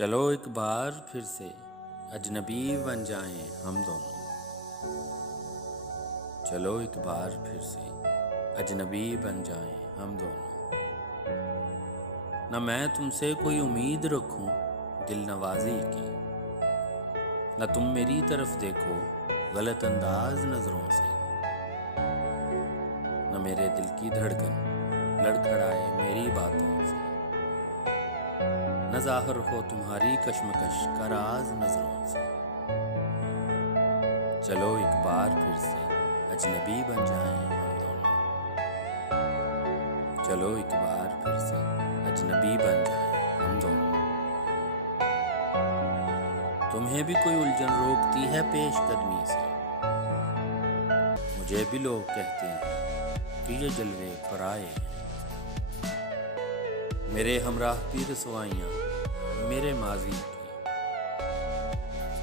चलो एक बार फिर से अजनबी बन जाएं हम दोनों। चलो एक बार फिर से अजनबी बन जाएं हम दोनों। न मैं तुमसे कोई उम्मीद रखूं दिल नवाजी की, न तुम मेरी तरफ देखो गलत अंदाज नजरों से। न मेरे दिल की धड़कन लड़खड़ाए मेरी बातों से, न ज़ाहिर हो तुम्हारी कश्मकश का राज नजरों से। चलो एक बार फिर से अजनबी बन जाएं हम दोनों। चलो एक बार फिर से अजनबी बन जाएं हम दोनों। तुम्हें भी कोई उलझन रोकती है पेश कदमी से, मुझे भी लोग कहते हैं कि ये जलवे पराए हैं। मेरे हमराह की रसवाइयाँ मेरे माजी की,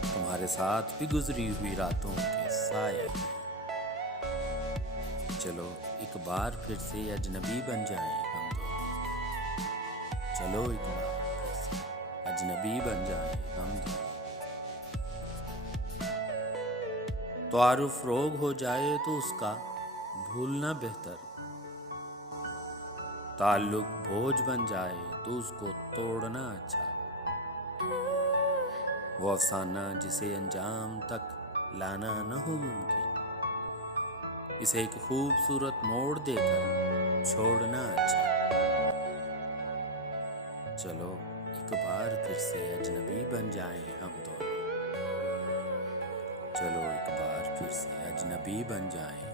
तुम्हारे साथ भी गुजरी हुई रातों के साए हैं। चलो एक बार फिर से अजनबी बन जाएं हम दोनों। चलो एक बार फिर से अजनबी बन जाएं हम दोनों। तारुफ रोग हो जाए तो उसका भूलना बेहतर, ताल्लुक बोझ बन जाए तो उसको तोड़ना अच्छा। वो अफसाना जिसे अंजाम तक लाना न हो मुमकिन, इसे एक खूबसूरत मोड़ देकर छोड़ना अच्छा। चलो एक बार फिर से अजनबी बन जाएं हम दोनों। चलो एक बार फिर से अजनबी बन जाएं